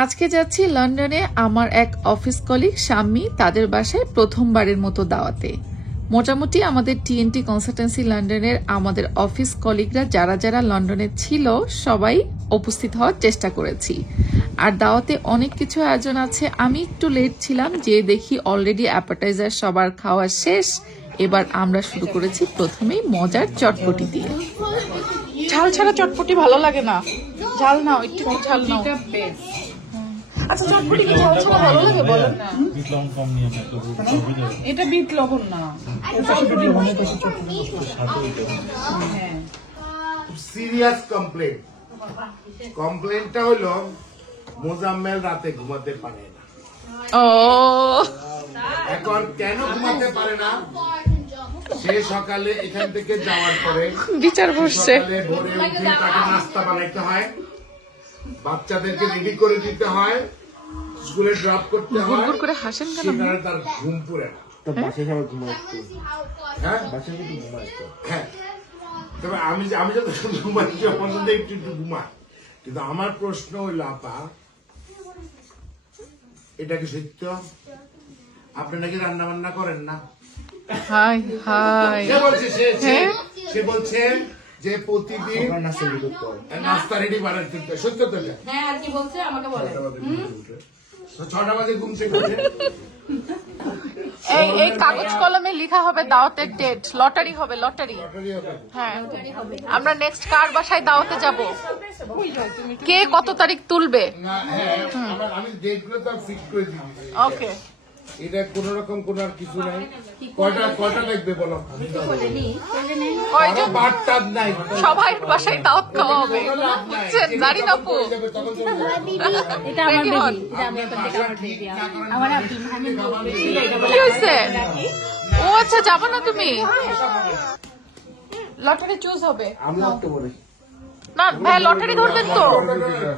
আজকে যাচ্ছি লন্ডনে আমার এক অফিস কলিগ শাম্মী, তাদের বাসায় প্রথমবারের মতো দাওয়াতে। মোটামুটি আমাদের টিএনটি কনসালটেন্সি লন্ডনের আমাদের অফিস কলিগরা যারা যারা লন্ডনে ছিল সবাই উপস্থিত হওয়ার চেষ্টা করেছি। আর দাওয়াতে অনেক কিছু আয়োজন আছে। আমি একটু লেট ছিলাম, যে দেখি অলরেডি অ্যাপাটাইজার সবার খাওয়া শেষ। এবার আমরা শুরু করেছি প্রথমেই মজার চটপটি দিয়ে। ঝাল ছাড়া চটপটি ভালো লাগে না, ঝাল নাও, একটু ঝাল নাও। আচ্ছা, চটপটি কি ঝাল ছাড়া ভালো লাগে বলেন না? এটা বিট লবণ না, সিরিয়াস কমপ্লেনটা হলো মোজাম্মেল রাতে ঘুমাতে পারে না। ও এখন কেন ঘুমাতে পারে না? সে সকালে এখান থেকে যাওয়ার পরে বিচার বসছে, ভোরে উঠে তাকে নাস্তা বানাইতে হয়, বাচ্চাদেরকে রেডি করে দিতে হয়, স্কুলে ড্রপ করতে হয়। গুড়গুড় করে হাসেন কেন? সেখানে তার ঘুম পুরে না। হ্যাঁ, তবে আমি যত ঘুমাচ্ছি পর্যন্ত একটু ঘুমাই। কিন্তু আমার প্রশ্ন হইল, আপা এটা কি সত্য? আপনি নাকি রান্না বান্না করেন না? হাই হাই, সে বলছে যে প্রতিদিন নাস্তা রেডি বানাতে সত্য তো? হ্যাঁ, আর কি বলছে আমাকে বলে 6টা বাজে ঘুম থেকে উঠে এই কাগজ কলমে লেখা হবে দাওয়াতের ডেট, লটারি হবে, লটারি। হ্যাঁ, আমরা নেক্সট কার বাসায় দাওয়াতে যাব, কে কত তারিখ তুলবে। আমি ডেটগুলো তো ফিক্স করে দিই। ওকে, এটা কোন রকম কোন আর কিছু নাই। কয়টা লাগবে বলো? কয়জন? বাট্টার নাই, সবাই বাসায় দাওয়াত খাওয়া হবে, বুঝছেন? জানি না আপু, এটা আমার বেবি, এটা আমি এখন থেকে আমার বেবি, আমার আপনি কি হয়েছে? ও আচ্ছা, যাবো না তুমি? লটারি চুজ হবে না ভাই, লটারি ধরবেন তো?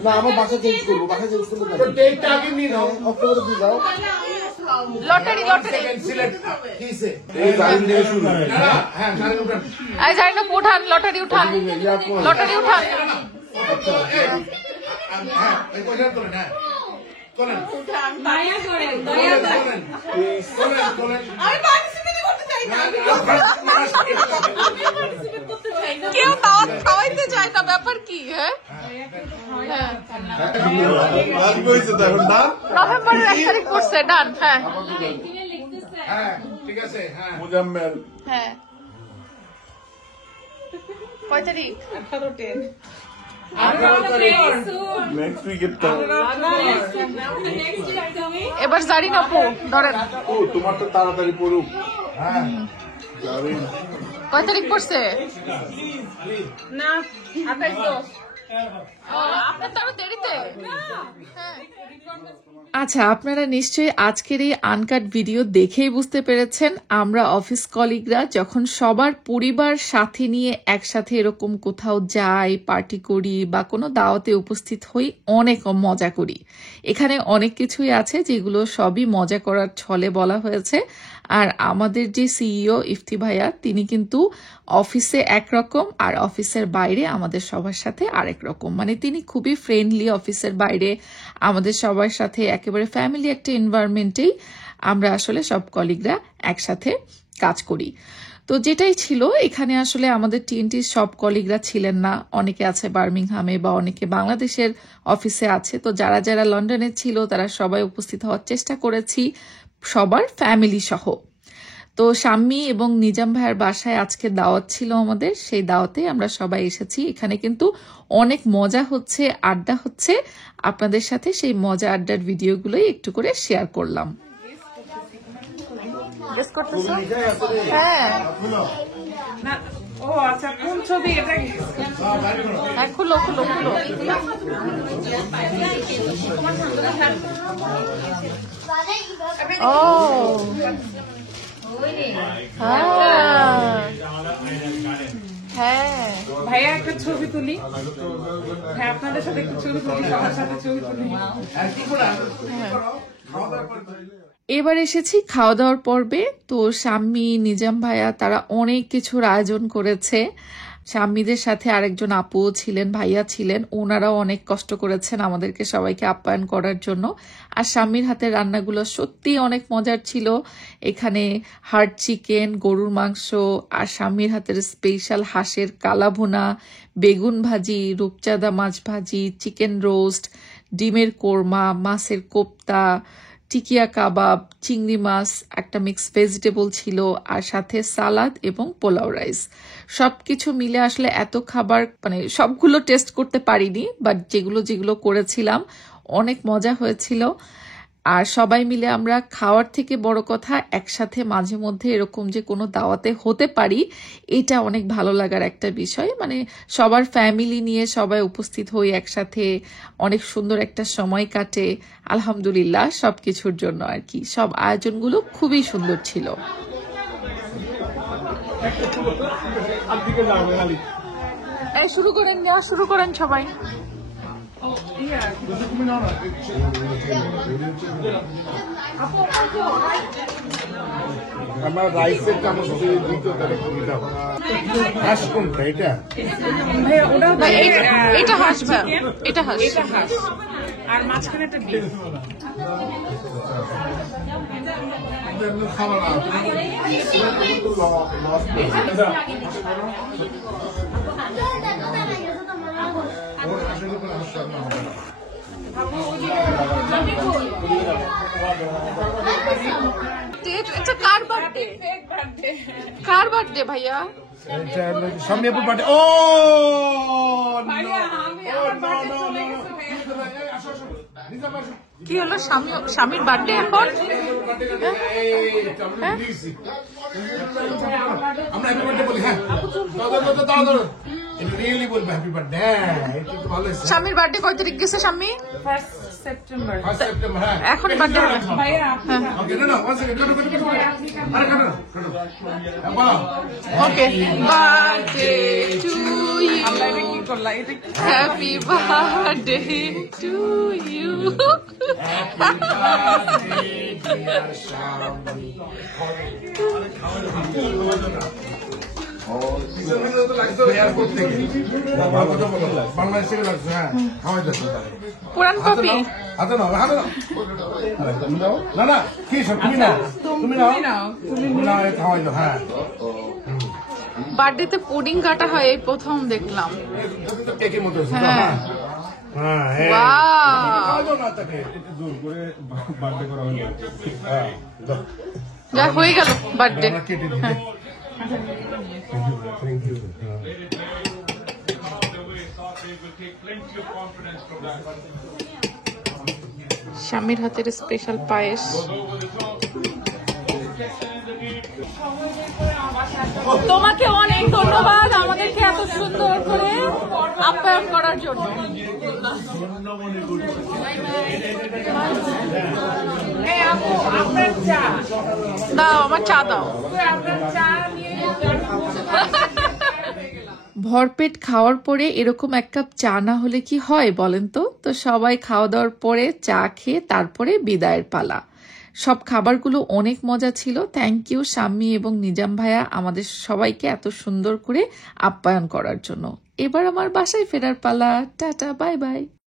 না, আমার বাসা চেঞ্জ করবো, বাসা চেঞ্জ করবো। ডেটটা আগে নিয়ে নাও, অক্টোবরে দিয়ে দাও। লটারি লটারি কিসে? এই গাড়ি দিয়ে শুরু। হ্যাঁ, গাড়ি উঠান। এই যাই না, উঠান, লটারি উঠান, লটারি উঠান। হ্যাঁ, এই পয়সা তোলেন। হ্যাঁ, তোলেন। দয়া করেন, দয়া করেন। তোলেন। আমি পার্টিসিপেট করতে চাই না, কেউ দাওয়াত খাওয়াইতে চায় না, ব্যাপার কি? হ্যাঁ, নভেম্বরের 1 তারিখ পড়ছে, ডান। হ্যাঁ হ্যাঁ, ঠিক আছে। হ্যাঁ, মুজাম্মেল। হ্যাঁ, কয় তারিখ? 18 নেক্সট উইকেট তো। এবার জানি না আপু, ধরেন ও তোমার তো তাড়াতাড়ি পড়ুক। হ্যাঁ। কয় তারিখ পড়ছে? না 28 আপনার তো আরো দেরিতে। আচ্ছা, আপনারা নিশ্চয়ই আজকের এই আনকাট ভিডিও দেখেই বুঝতে পেরেছেন আমরা অফিস কলিগরা যখন সবার পরিবার সাথে নিয়ে একসাথে এরকম কোথাও যাই, পার্টি করি বা কোনো দাওয়াতে উপস্থিত হই, অনেক মজা করি। এখানে অনেক কিছুই আছে যেগুলো সবই মজা করার ছলে বলা হয়েছে। আর আমাদের যে সিইও ইফতি ভাইয়া, তিনি কিন্তু অফিসে একরকম আর অফিসের বাইরে আমাদের সবার সাথে আরেক রকম। মানে তিনি খুবই ফ্রেন্ডলি অফিসের বাইরে, আমাদের সবার সাথে একেবারে ফ্যামিলি একটা এনভায়রনমেন্টেই আমরা আসলে সব কলিগরা একসাথে কাজ করি। তো যেটাই ছিল, এখানে আসলে আমাদের টিএনটির সব কলিগরা ছিলেন না, অনেকে আছে বার্মিংহামে বা অনেকে বাংলাদেশের অফিসে আছে। তো যারা যারা লন্ডনে ছিল তারা সবাই উপস্থিত হওয়ার চেষ্টা করেছি, সবার ফ্যামিলি সহ। তো শাম্মী এবং নিজাম ভাইয়ের বাসায় আজকে দাওয়াত ছিল আমাদের, সেই দাওয়াতে আমরা সবাই এসেছি। এখানে কিন্তু অনেক মজা হচ্ছে, আড্ডা হচ্ছে। আপনাদের সাথে সেই মজা আড্ডার ভিডিওগুলোই একটু করে শেয়ার করলাম। হ্যাঁ, ও আচ্ছা, কোন ছবি এটা? হ্যাঁ, খুলো খুলো খুলো। ও হ্যাঁ, ভাইয়া একটা ছবি তুলি। হ্যাঁ, আপনাদের সাথে একটা ছবি তুলি, সবার সাথে ছবি তুলি। এবার এসেছি খাওয়া দাওয়ার পর্বে। তো শাম্মী, নিজাম ভাইয়া তারা অনেক কিছুর আয়োজন করেছে। স্বামীদের সাথে আরেকজন আপুও ছিলেন, ভাইয়া ছিলেন, ওনারাও অনেক কষ্ট করেছেন আমাদেরকে সবাইকে আপ্যায়ন করার জন্য। আর স্বামীর হাতের রান্নাগুলো সত্যি অনেক মজার ছিল। এখানে হার্ড চিকেন, গরুর মাংস, আর স্বামীর হাতের স্পেশাল হাঁসের কালাভুনা, বেগুন ভাজি, রূপচাঁদা মাছ ভাজি, চিকেন রোস্ট, ডিমের কোরমা, মাছের কোপ্তা, টিকিয়া কাবাব, চিংড়ি মাছ, একটা মিক্স ভেজিটেবল ছিল, আর সাথে সালাদ এবং পোলাও রাইস। সবকিছু মিলে আসলে এত খাবার, মানে সবগুলো টেস্ট করতে পারিনি, বাট যেগুলো যেগুলো করেছিলাম অনেক মজা হয়েছিল। আর সবাই মিলে আমরা খাওয়ার থেকে বড় কথা একসাথে মাঝে মধ্যে এরকম যে কোনো দাওয়াতে হতে পারি, এটা অনেক ভালো লাগার একটা বিষয়। মানে সবার ফ্যামিলি নিয়ে সবাই উপস্থিত হই একসাথে, অনেক সুন্দর একটা সময় কাটে। আলহামদুলিল্লাহ সবকিছুর জন্য আর কি, সব আয়োজনগুলো খুবই সুন্দর ছিল। শুরু করেন সবাই। আমার রাইসের চামচ দিতে হাঁস কোনটা এটা? এটা হাঁস, এটা হাঁস, আর মাঝখানে একটা ডিম। খাবার এটা কার বার্থডে? কার বার্থডে ভাইয়া? স্বামী আপুর বার্থডে। ও কি হলো, স্বামীর বার্থডে এখন? আমরা হ্যাপি বার্থডে বলি। হ্যাঁ, রিয়েলি বলবো হ্যাপি বার্থডে। হ্যাঁ, এটা তো ভালো হয়েছে। স্বামীর বার্থডে কয় তারিখ গেছে স্বামী? 1 সেপ্টেম্বর। হ্যাঁ, এখন বার্থডে হবে। ভাইয়া ওকে, না ওয়ান সেকেন্ড, কাটো আরে কাটো। বলো ওকে, বার্থডে টু ইউ, আমরা এটা কি করলাম? এটা কি? Happy birthday to you. Bangladesh থেকে লাগছে। হ্যাঁ, খাওয়াই যাচ্ছে। পুরান কপি। হাতে নাও, হাতে নাও। না না, কি সব তুমি নাও, তুমি নাও, তুমি নাও, খাওয়াই দাও। হ্যাঁ, বার্থডেতে পুডিং কাটা হয় এই প্রথম দেখলাম। কেকের মতো হয়েছে। হ্যাঁ। হ্যাঁ, হ্যাঁ, ওয়াও, খাওয়াই দাও না তাকে। হ্যাঁ, দাও। যা হয়ে গেল বার্থডে। আমরা কেটে দিই। Thank you. স্বামীর হাতের স্পেশাল পায়েস। তোমাকে অনেক ধন্যবাদ আমাদেরকে এত সুন্দর করে আপ্যায়ন করার জন্য। এই আপু, আপনার চা। দাও, আমার চা দাও। আপনার চা নিয়ে ভরপেট খাওয়ার পরে এরকম এক কাপ চা না হলে কি হয় বলেন তো? তো সবাই খাওয়া দাওয়ার পরে চা খেয়ে তারপরে বিদায়ের পালা। সব খাবারগুলো অনেক মজা ছিল। থ্যাংক ইউ শাম্মী এবং নিজাম ভাইয়া আমাদের সবাইকে এত সুন্দর করে আপ্যায়ন করার জন্য। এবার আমার বাসায় ফেরার পালা। Tata, bye bye.